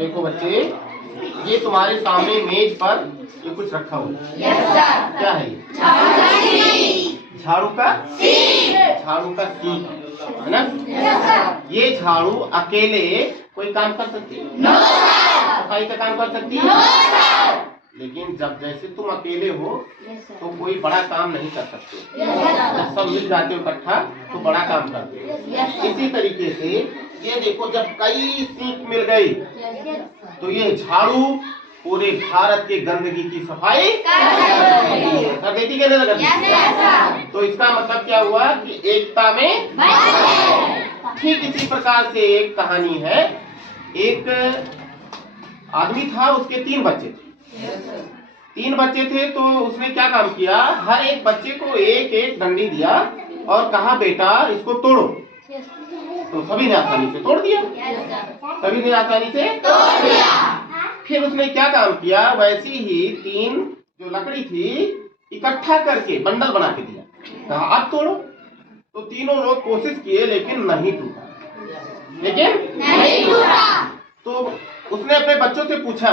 देखो बच्चे, ये तुम्हारे सामने मेज पर ये कुछ रखा हुआ है। क्या है ये? झाड़ू का सीख है ना। ये झाड़ू अकेले कोई काम कर सकती है? सफाई का काम कर सकती है? लेकिन जब जैसे तुम अकेले हो तो कोई बड़ा काम नहीं कर सकते। जब सब मिल जाते हो इकट्ठा तो बड़ा काम करते हो। इसी तरीके से ये देखो, जब कई सीख मिल गई तो ये झाड़ू पूरे भारत के गंदगी की सफाई कर देती है, नहीं? तो इसका मतलब क्या हुआ कि एकता में। ठीक इसी प्रकार से एक कहानी है। एक आदमी था, उसके 3 बच्चे थे। 3 बच्चे थे तो उसने क्या काम किया, हर एक बच्चे को एक एक डंडी दिया और कहा बेटा इसको तोड़ो। तो सभी ने आसानी से तोड़ दिया। फिर उसने क्या काम किया, वैसी ही 3 जो लकड़ी थी इकट्ठा करके बंडल बना के दिया, कहा अब तोड़ो। तो तीनों लोग कोशिश किए लेकिन नहीं टूटा। तो उसने अपने बच्चों से पूछा,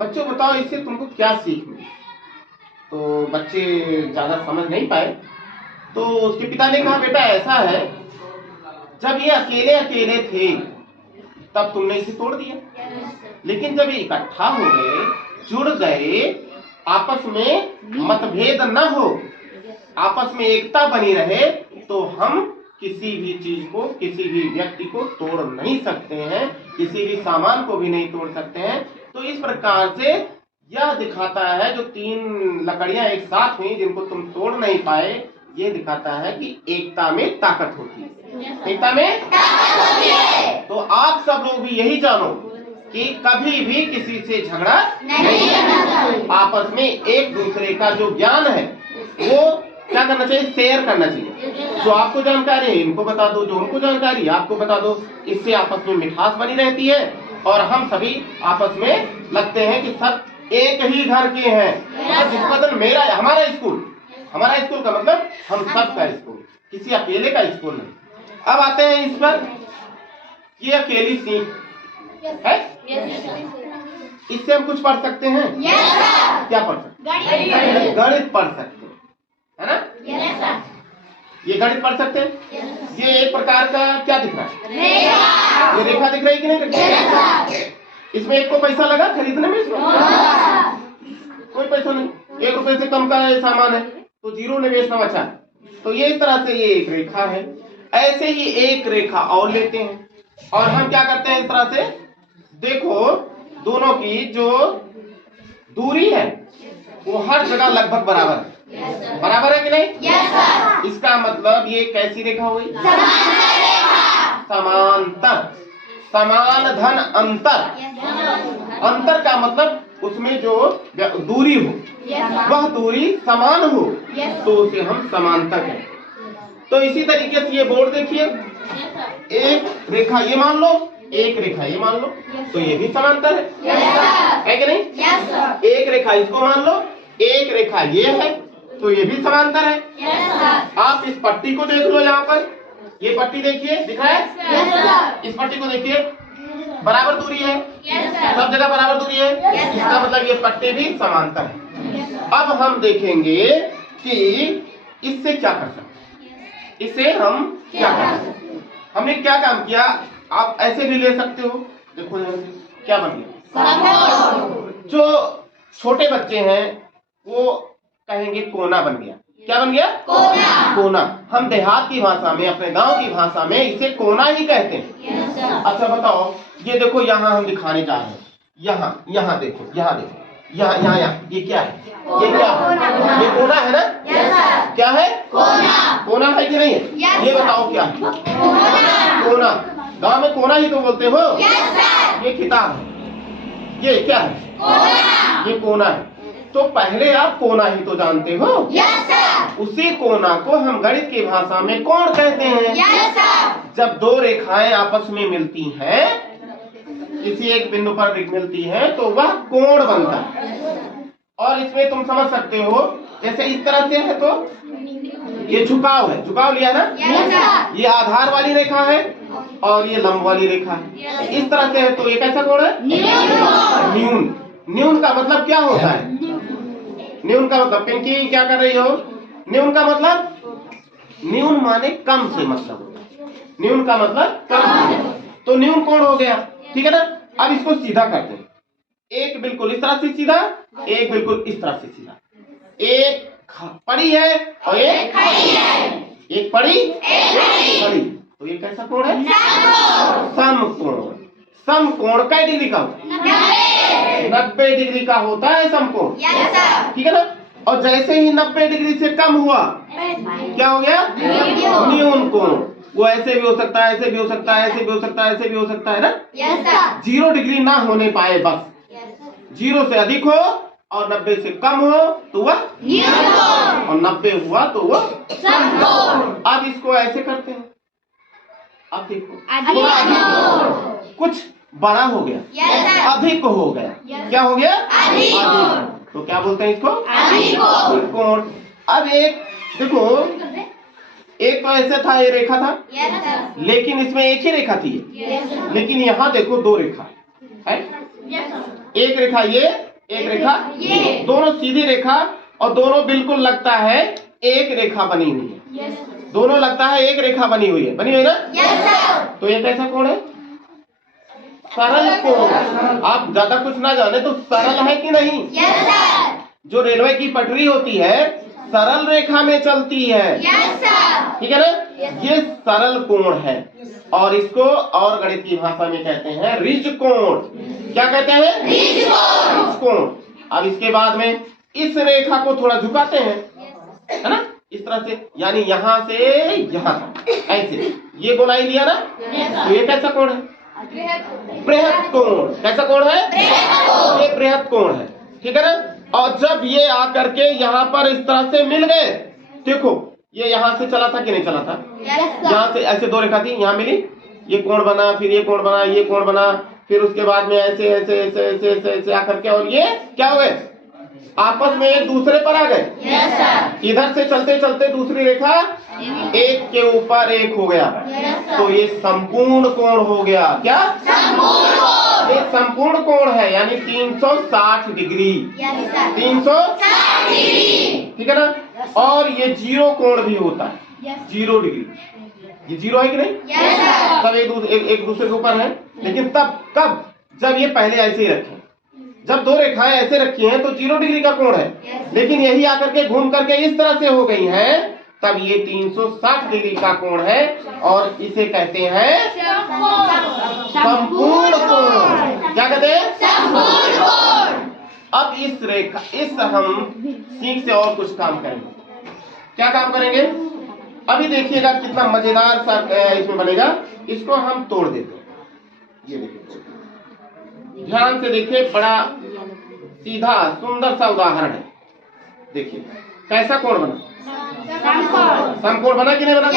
बच्चों बताओ इससे तुमको क्या सीख मिली? तो बच्चे ज्यादा समझ नहीं पाए। तो उसके पिता ने कहा बेटा ऐसा है, जब ये अकेले अकेले थे तब तुमने इसे तोड़ दिया, लेकिन जब ये इकट्ठा हो गए, जुड़ गए, आपस में मतभेद न हो, आपस में एकता बनी रहे, तो हम किसी भी चीज को, किसी भी व्यक्ति को तोड़ नहीं सकते हैं, किसी भी सामान को भी नहीं तोड़ सकते हैं। तो इस प्रकार से यह दिखाता है, जो 3 लकड़ियां एक साथ हुई जिनको तुम तोड़ नहीं पाए, ये दिखाता है कि एकता में ताकत होती है। एकता में ताकत होती है। तो आप सब लोग भी यही जानो कि कभी भी किसी से झगड़ा नहीं करना चाहिए। आपस में एक दूसरे का जो ज्ञान है वो क्या करना चाहिए, शेयर करना चाहिए। जो आपको जानकारी है इनको बता दो, जो उनको जानकारी आपको बता दो। इससे आपस में मिठास बनी रहती है और हम सभी आपस में लगते हैं कि सब एक ही घर के हैं। जिस बदल मेरा हमारा स्कूल का मतलब हम सब का स्कूल, किसी अकेले का स्कूल नहीं। अब आते हैं इस पर, ये अकेली सीख है, इससे हम कुछ पढ़ सकते हैं। क्या पढ़ सकते हैं? गणित पढ़ सकते हैं, है ना। ये गणित पढ़ सकते हैं। ये एक प्रकार का क्या दिख रहा है, ये रेखा दिख रही है कि नहीं? इसमें एक को पैसा लगा खरीदने में? इसमें कोई पैसा नहीं, 1 रुपए से कम का सामान है तो 0 निवेश न बचा। तो ये इस तरह से ये एक रेखा है। ऐसे ही एक रेखा और लेते हैं और हम क्या करते हैं, इस तरह से देखो, दोनों की जो दूरी है वो हर जगह लगभग बराबर है। बराबर है कि नहीं? इसका मतलब ये कैसी रेखा हुई? समांतर। समान धन अंतर। अंतर का मतलब उसमें जो दूरी हो वह दूरी समान हो, तो उसे हम समांतर कहें। तो इसी तरीके से ये बोर्ड देखिए, एक रेखा ये मान लो, एक रेखा ये मान लो, तो ये भी समांतर है कि नहीं? एक रेखा इसको मान लो, एक रेखा ये है, तो ये भी समांतर है। आप इस पट्टी को देख लो, यहाँ पर ये पट्टी देखिए, दिख रहा है? इस पट्टी को देखिए, बराबर दूरी है, सब जगह बराबर दूरी है। इसका मतलब ये पट्टे भी समांतर है। अब हम देखेंगे कि इससे क्या कर सकते हैं, इससे हम क्या कर सकते हैं। हमने क्या काम किया, आप ऐसे भी ले सकते हो। देखो क्या बन गया, जो छोटे बच्चे हैं वो कहेंगे कोना बन गया। क्या बन गया? कोना। हम देहात की भाषा में, अपने गांव की भाषा में इसे कोना ही कहते हैं। अच्छा बताओ, ये देखो यहाँ हम दिखाने जा रहे हैं, यहाँ देखो, यहाँ ये क्या है? ये क्या है? ये कोना है ना? क्या है? कोना है कि नहीं है? ये बताओ क्या है? कोना। गांव में कोना ही तो बोलते हो। ये किताब है, ये क्या है? ये कोना है। तो पहले आप कोना ही तो जानते हो। उसी कोना को हम गणित की भाषा में कोण कहते हैं। जब 2 रेखाएं आपस में मिलती हैं, किसी एक बिंदु पर मिलती हैं, तो वह कोण बनता है। और इसमें तुम समझ सकते हो, जैसे इस तरह से है तो ये झुकाव है, झुकाव लिया ना? ये आधार वाली रेखा है, और ये लंब वाली रेखा है, इस तरह से है। तो ये कैसा कोण है? न्यून। न्यून का मतलब क्या होता है? न्यून का मतलब, पिंकी क्या कर रही हो? न्यून का मतलब, न्यून माने कम से मतलब होता है। न्यून का मतलब कम से। तो न्यून कोण हो गया, ठीक है ना। अब इसको सीधा करते हैं, एक बिल्कुल इस तरह से सीधा, एक बिल्कुल इस तरह से सीधा। एक पड़ी है और एक खड़ी है, एक पड़ी एक खड़ी। तो ये कैसा कोण है? समकोण। समकोण कै डिग्री का होता है? 90 डिग्री का होता है समकोण, ठीक है ना। और जैसे ही 90 डिग्री से कम हुआ, क्या हो गया? न्यून कोण। वो ऐसे भी हो सकता है, ऐसे भी हो सकता है, ऐसे भी हो सकता है, ऐसे भी हो सकता है ना। 0 डिग्री ना होने पाए, बस 0 से अधिक हो और 90 से कम हो तो वह और 90 हुआ तो वह समकोण। अब इसको ऐसे करते हैं, अब देखो थोड़ा अधिक, कुछ बड़ा हो गया, अधिक हो गया। क्या हो गया? अधिक। तो क्या बोलते हैं इसको? अधिक कोण। अब एक देखो, एक तो ऐसे था, ये रेखा था, लेकिन इसमें एक ही रेखा थी, लेकिन यहाँ देखो दो रेखा है, एक रेखा ये, एक रेखा ये, दोनों सीधी रेखा और दोनों बिल्कुल लगता है एक रेखा बनी हुई है। दोनों लगता है एक रेखा बनी हुई है, बनी हुई ना। तो ये कैसा कोण है? सरल कोण। आप ज्यादा कुछ ना जाने तो सरल है कि नहीं? जो रेलवे की पटरी होती है सरल रेखा में चलती है, ठीक है ना। ये सरल कोण है और इसको और गणित की भाषा में कहते हैं रिज कोण। क्या कहते हैं? रिज कोण। अब इसके बाद में इस रेखा को थोड़ा झुकाते हैं, है ना, इस तरह से, यानी यहां से यहां तक ऐसे, ये गोलाई लिया ना। तो ये कैसा कोण है? बृहत कोण। कैसा कोण है? ये बृहत कोण है, ठीक है ना। और जब ये आकर के यहाँ पर इस तरह से मिल गए, देखो ये यहाँ से चला था कि नहीं चला था? यहाँ से ऐसे दो रेखा थी, यहाँ मिली, ये कोण बना, फिर ये कोण बना, ये कोण बना, फिर उसके बाद में ऐसे ऐसे ऐसे ऐसे ऐसे ऐसे आकर के, और ये क्या हो गए? आपस में एक दूसरे पर आ गए। इधर से चलते चलते दूसरी रेखा एक के ऊपर एक हो गया, तो ये संपूर्ण कोण हो गया। क्या? ये संपूर्ण कोण है, यानी 360 डिग्री। 360 डिग्री, ठीक है ना। और ये जीरो कोण भी होता है, 0 डिग्री। ये जीरो है कि नहीं? सब एक दूसरे के ऊपर है, लेकिन तब कब? जब ये पहले ऐसे ही रखे, जब दो रेखाएं ऐसे रखी हैं तो 0 डिग्री का कोण है, लेकिन यही आकर के घूम करके इस तरह से हो गई हैं, तब ये 360 डिग्री का कोण है और इसे कहते हैं संपूर्ण कोण। क्या कहते हैं? संपूर्ण कोण। अब इस रेखा, इस हम सीख से और कुछ काम करेंगे। क्या काम करेंगे? अभी देखिएगा कितना मजेदार सा इसमें बनेगा। इसको हम तोड़ देते हैं, ये देखिए, ध्यान से देखिए, बड़ा सीधा सुंदर सा उदाहरण है। देखिए कैसा कोण बना? समकोण बना कि नहीं बना?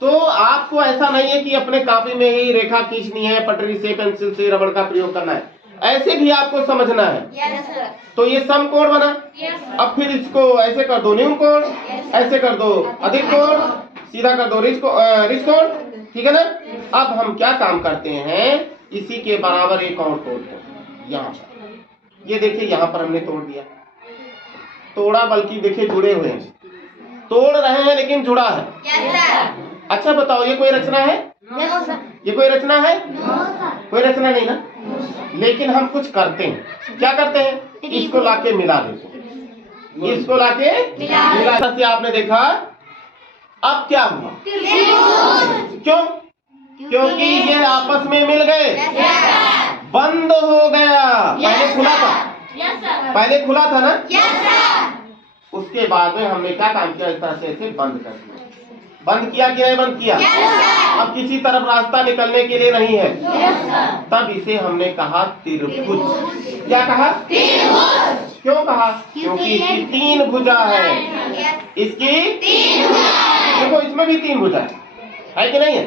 तो आपको ऐसा नहीं है कि अपने कॉपी में ही रेखा खींचनी है, पटरी से, पेंसिल से, रबड़ का प्रयोग करना है, ऐसे भी आपको समझना है। तो ये समकोण बना, अब फिर इसको ऐसे कर दो न्यून कोण, ऐसे कर दो अधिक कोण, सीधा कर दो रिज कोण, ठीक है ना। अब हम क्या काम करते हैं, इसी के बराबर एक और तोड़ते हैं यहाँ पर। ये देखिए यहाँ पर हमने तोड़ दिया, तोड़ा, बल्कि देखिए जुड़े हुए हैं, तोड़ रहे हैं लेकिन जुड़ा है। अच्छा बताओ, ये कोई रचना है? ये कोई रचना है? कोई रचना नहीं ना। लेकिन हम कुछ करते हैं, क्या करते हैं? इसको लाके मिला देते हैं, इसको लाके मिला से आपने देखा अब क्या हुआ? क्यों? क्योंकि ये आपस में मिल गए, बंद हो गया। पहले खुला था, पहले खुला था ना। उसके बाद में हमने क्या काम किया? इस तरह से ऐसे बंद कर दिया। बंद किया कि नहीं बंद किया? अब किसी तरफ रास्ता निकलने के लिए नहीं है, तब इसे हमने कहा त्रिभुज। क्या कहा? त्रिभुज। क्यों कहा? क्योंकि इसकी 3 भुजा है। इसकी 3 भुजा। देखो इसमें भी 3 भुजा है कि नहीं है?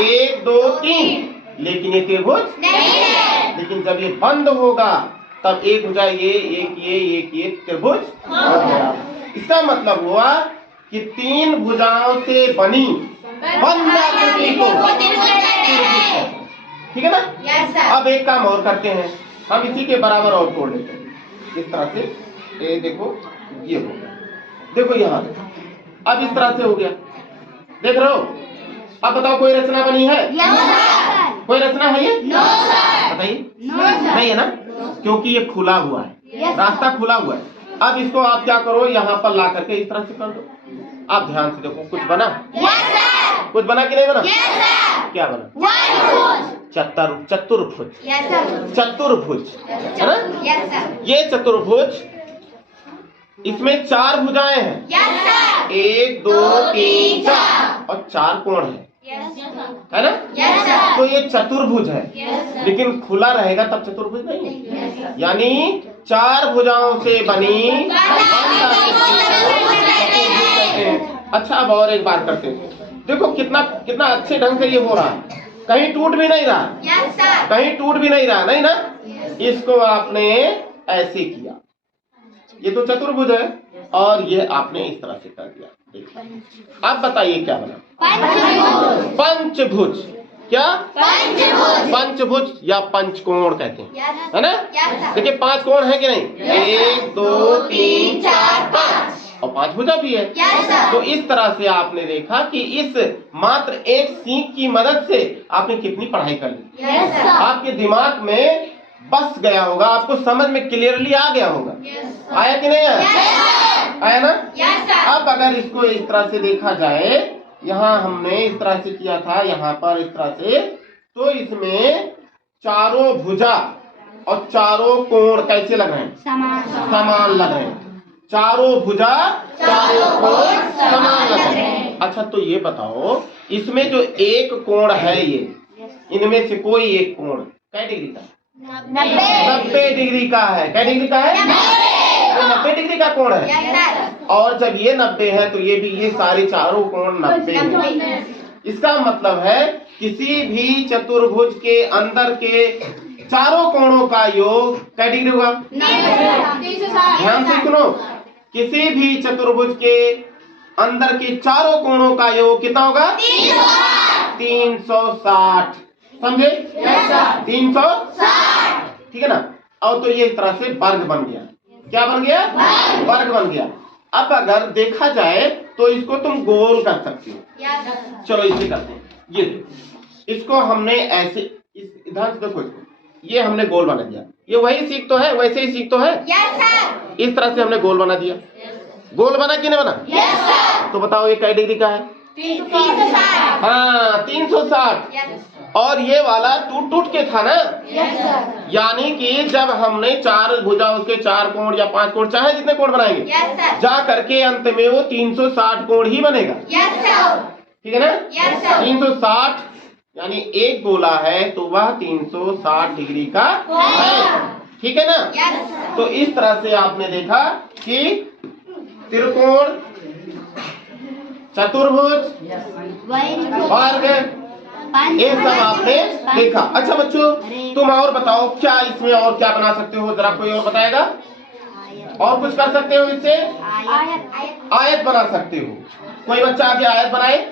1 2 3, लेकिन ये त्रिभुज नहीं है। लेकिन जब ये बंद होगा तब एक भुजा ये, एक ये त्रिभुज हो गया। इसका मतलब हुआ कि 3 भुजाओं से बनी बंधाकृति को ठीक है ना। अब एक काम और करते हैं, हम इसी के बराबर और तोड़ लेते हैं इस तरह से। ये देखो ये हो गया, देखो यहाँ अब इस तरह से हो गया, देख रहे हो। अब बताओ कोई रचना बनी है? कोई रचना है ये? बताइए। नहीं है ना, क्योंकि ये खुला हुआ है, रास्ता खुला हुआ है। अब इसको आप क्या करो, यहाँ पर ला करके इस तरह से कर दो। आप ध्यान से देखो, कुछ बना? कुछ बना कि नहीं बना? क्या बना? चतुर्भुज। चतुर्भुज है ना। ये चतुर्भुज, इसमें 4 भुजाएं हैं। 1 2 3 4 और 4 कोण है ना। तो ये चतुर्भुज है, लेकिन खुला रहेगा तब चतुर्भुज नहीं है। यानी 4 भुजाओं से बनी अच्छा। अब और एक बात करते हैं, देखो कितना कितना अच्छे ढंग से ये हो रहा है, कहीं टूट भी नहीं रहा। कहीं टूट भी नहीं रहा, नहीं ना। इसको आपने ऐसे किया, ये तो चतुर्भुज है, और ये आपने इस तरह से कर दिया। अब बताइए क्या बना? पंचभुज। क्या? पंचभुज या पंचकोण कहते हैं, है ना। देखिए 5 कोण है कि नहीं? 1 2 3 4 5 और 5 भुजा भी है। तो इस तरह से आपने देखा कि इस मात्र एक सीख की मदद से आपने कितनी पढ़ाई कर ली। आपके दिमाग में बस गया होगा, आपको समझ में क्लियरली आ गया होगा। आया कि नहीं आया? आया ना। अब अगर इसको इस तरह से देखा जाए, यहाँ हमने इस तरह से किया था, यहाँ पर इस तरह से, तो इसमें चारों भुजा और चारों कोण कैसे लग रहे हैं? समान लग रहे हैं। चारों भुजा चारों कोण समान लग रहे हैं। अच्छा तो ये बताओ, इसमें जो एक कोण है, ये इनमें से कोई एक कोण कै डिग्री का? 90 डिग्री का है। कै डिग्री का है? 90 डिग्री का कोण है। और जब ये 90 है तो ये भी, ये सारे चारों कोण 90 है। इसका मतलब है किसी भी चतुर्भुज के अंदर के चारों कोणों का योग कै डिग्री होगा? ध्यान से सुनो, किसी भी चतुर्भुज के अंदर के चारों कोणों का योग कितना होगा? 360। समझे? 360, ठीक है ना। और तो ये इस तरह से वर्ग बन गया। क्या बन गया? वर्ग बन गया। अब अगर देखा जाए तो इसको तुम गोल कर सकते हो। चलो इसे करते हैं। ये इसको हमने ऐसे, इस ध्यान से देखो, ये हमने गोल बना दिया। ये वही सीख तो है, वैसे ही सीख तो है। इस तरह से हमने गोल बना दिया। गोल बना कि नहीं बना? तो बताओ ये कै डिग्री का है? 360। हाँ 360। और ये वाला टूट टूट के था ना। यानी कि जब हमने 4 भुजा, उसके 4 कोण या 5 कोण, चाहे जितने कोण बनाएंगे, जा करके अंत में वो 360 कोण ही बनेगा। ठीक है ना। 360 यानी एक गोला है तो वह 360 डिग्री का है। ठीक है ना। तो इस तरह से आपने देखा कि त्रिकोण, चतुर्भुज, वर्ग, ये सब आपने देखा। अच्छा बच्चों, तुम और बताओ, क्या इसमें और क्या बना सकते हो? जरा कोई और बताएगा? और कुछ कर सकते हो इससे? आयत बना सकते हो। कोई बच्चा आगे आयत बनाए।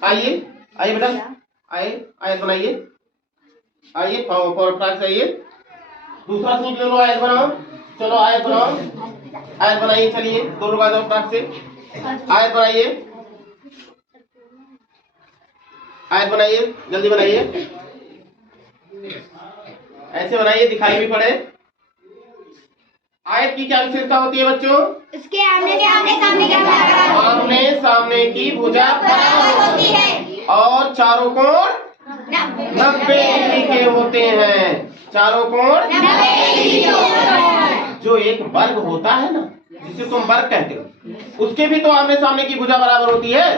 आइए आइए बेटा, आइए आयत बनाइए। आइए पावर आइए, दूसरा सीख ले लो, आयत बनाओ। चलो आयत बनाओ, आयत बनाइए। चलिए दोनों का पास से आयत बनाइए, आयत बनाइए, जल्दी बनाइए। ऐसे बनाइए, दिखाई भी पड़े। आयत की क्या विशेषता होती है बच्चों? इसके आमने सामने के बराबर, आमने सामने की भुजा बराबर होती है और चारों कोण 90 डिग्री के होते हैं। चारों कोण 90 डिग्री के होते हैं। जो एक वर्ग होता है ना, जिसे तुम वर्ग कहते हो, उसके भी तो आमने सामने की भुजा बराबर होती है।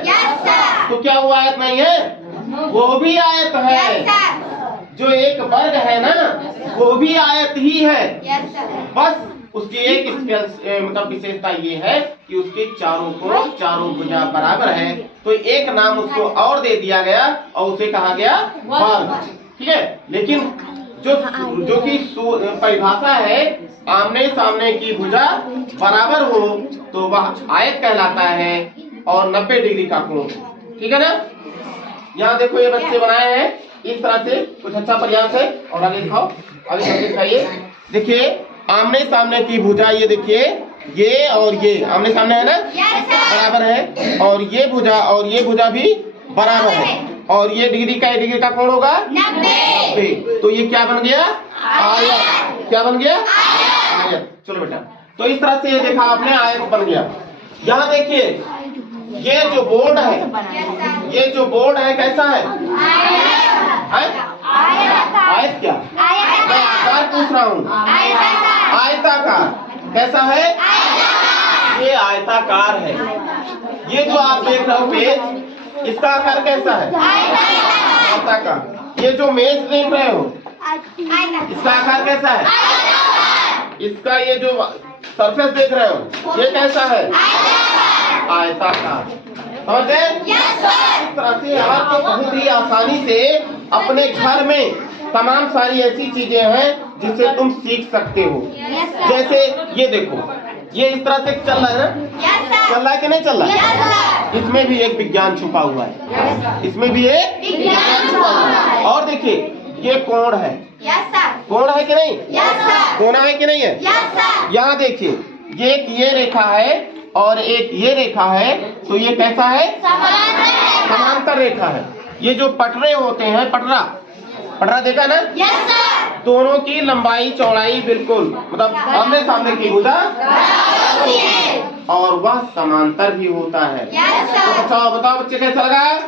तो क्या वो आयत नहीं है? वो भी आयत है। जो एक वर्ग है ना, वो भी आयत ही है। बस उसकी एक मतलब विशेषता ये है कि उसके चारों कोण, चारों भुजा बराबर है, तो एक नाम उसको और दे दिया गया और उसे कहा गया वर्ग। ठीक है। लेकिन जो कि परिभाषा है, आमने सामने की भुजा बराबर हो तो वह आयत कहलाता है और 90 डिग्री का कोण। ठीक है ना। यहाँ देखो ये बच्चे बनाए हैं इस तरह से, कुछ अच्छा प्रयास है। और आगे दिखाओ, आगे करके दिखाइए। देखिए आमने सामने की भुजा, ये देखिए ये और ये आमने सामने है ना, बराबर है। और ये भुजा भी बराबर है। और ये डिग्री का कोण होगा 90। तो ये क्या बन गया? आयत। क्या बन गया? आयत। चलो बेटा, तो इस तरह से ये देखा आपने, आयत बन गया। यहाँ देखिए ये जो बोर्ड है कैसा है? आयत क्या? मैं आकार पूछ रहा हूँ। आयताकार। कैसा है? ये आयताकार है। ये जो आप देख रहे हो पेज, इसका आकार कैसा है? आयताकार। ये जो मेज देख रहे हो, इसका आकार कैसा है? इसका ये जो सरफेस देख रहे हो, ये कैसा है? आयताकार। समझे? इस तरह से आपको बहुत ही आसानी से अपने घर में तमाम सारी ऐसी चीजें हैं जिससे तुम सीख सकते हो। जैसे ये देखो, ये इस तरह से चल रहा है ना? चल रहा है कि नहीं चल रहा है? इसमें भी एक विज्ञान छुपा हुआ है। इसमें भी एक विज्ञान छुपा हुआ है। और देखिए ये कोण है। कोण है कि नहीं? कोना है कि नहीं है? यहाँ देखिए ये रेखा है और एक ये रेखा है, तो ये कैसा है? समांतर रेखा है। ये जो पटरे होते हैं, पटरा देखा ना? दोनों की लंबाई चौड़ाई बिल्कुल, मतलब आमने सामने की भुजा और वह समांतर भी होता है। तो बताओ बच्चे कैसा लगा?